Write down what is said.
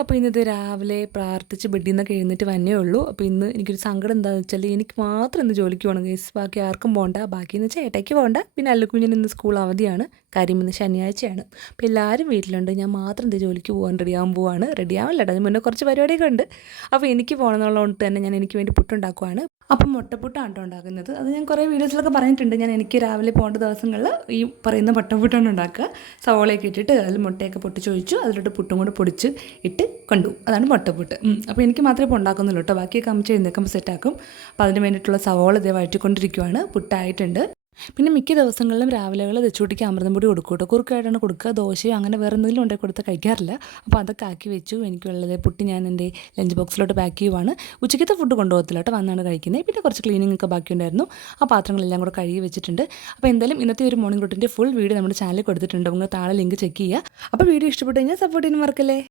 അപ്പോൾ ഇന്നത്തെ രാവിലെ പ്രാർത്ഥിച്ച് ബെഡിൽ നിന്നൊക്കെ എഴുന്നേറ്റ് വന്നേ ഉള്ളൂ. അപ്പോൾ ഇന്ന് എനിക്കൊരു സങ്കടം എന്താണെന്ന് വെച്ചാൽ എനിക്ക് മാത്രം ഇന്ന് ജോലിക്ക് പോകണം ഗൈസ്. ബാക്കി ആർക്കും പോകണ്ട. ബാക്കിയെന്ന് വെച്ചാൽ ഏട്ടയ്ക്ക് പോകണ്ട. പിന്നെ അല്ലുക്കുഞ്ഞിന് ഇന്ന് സ്കൂൾ അവധിയാണ്. കാര്യം ഇന്ന് ശനിയാഴ്ചയാണ്. അപ്പോൾ എല്ലാവരും വീട്ടിലുണ്ട്. ഞാൻ മാത്രം ഇന്ന് ജോലിക്ക് പോകാൻ റെഡിയാകാൻ പോവാണ്. റെഡിയാവില്ല, അതിന് മുന്നേ കുറച്ച് പരിപാടിയൊക്കെ ഉണ്ട്. അപ്പോൾ എനിക്ക് പോകണമെന്നുള്ളതുകൊണ്ട് തന്നെ ഞാൻ എനിക്ക് വേണ്ടി പുട്ടുണ്ടാക്കുവാണ്. അപ്പം മുട്ടപ്പുട്ടാണ് കേട്ടോ ഉണ്ടാക്കുന്നത്. അത് ഞാൻ കുറേ വീഡിയോസിലൊക്കെ പറഞ്ഞിട്ടുണ്ട്. എനിക്ക് രാവിലെ പോകേണ്ട ദിവസങ്ങളിൽ ഈ പറയുന്ന മുട്ടപ്പുട്ടാണ് ഉണ്ടാക്കുക. സവോളയൊക്കെ ഇട്ടിട്ട് അതിൽ മുട്ടയൊക്കെ പൊട്ടിച്ചൊഴിച്ചു അതിലോട്ട് പുട്ടും കൊണ്ട് പൊടിച്ച് ഇട്ട് കൊണ്ടുപോകും. അതാണ് മുട്ടപ്പുട്ട്. അപ്പോൾ എനിക്ക് മാത്രമേ ഇപ്പോൾ ഉണ്ടാക്കുന്നുള്ളൂ കേട്ടോ. ബാക്കിയൊക്കെ അമ്മച്ച് എഴുന്നേക്കുമ്പോൾ സെറ്റാക്കും. അപ്പോൾ അതിന് വേണ്ടിയിട്ടുള്ള സവോള ഇതേ വഴറ്റിക്കൊണ്ടിരിക്കുവാണ്. പുട്ടായിട്ടുണ്ട്. പിന്നെ മിക്ക ദിവസങ്ങളിലും രാവിലെകൾ തെച്ചുകൂട്ടിക്ക് അമൃതം പൊടി കൊടുക്കും കേട്ടോ. കുറുക്കായിട്ടാണ് കൊടുക്കുക. ദോശയോ അങ്ങനെ വേറെ എന്തെങ്കിലും ഉണ്ടാക്കി കൊടുത്താൽ കഴിക്കാറില്ല. അപ്പോൾ അതൊക്കെ ആക്കി വെച്ചു. എനിക്കുള്ളത് പുട്ട് ഞാൻ എൻ്റെ ലഞ്ച് ബോക്സിലോട്ട് പാക്ക് ചെയ്യുവാണ്. ഉച്ചയ്ക്കത്തെ ഫുഡ് കൊണ്ടുപോകത്തില്ല കേട്ടോ, വന്നാണ് കഴിക്കുന്നത്. പിന്നെ കുറച്ച് ക്ലീനിങ് ഒക്കെ ബാക്കിയുണ്ടായിരുന്നു. ആ പാത്രങ്ങളെല്ലാം കൂടെ കഴുകി വെച്ചിട്ടുണ്ട്. അപ്പോൾ എന്തായാലും ഇന്നത്തെ ഒരു മോർണിംഗ് റൂട്ടിൻ്റെ ഫുൾ വീഡിയോ നമ്മുടെ ചാനലിൽ കൊടുത്തിട്ടുണ്ട്. നിങ്ങൾ താഴെ ലിങ്ക് ചെക്ക് ചെയ്യുക. അപ്പോൾ വീഡിയോ ഇഷ്ടപ്പെട്ട് കഴിഞ്ഞാൽ സപ്പോർട്ട് ചെയ്യാൻ മറക്കല്ലേ.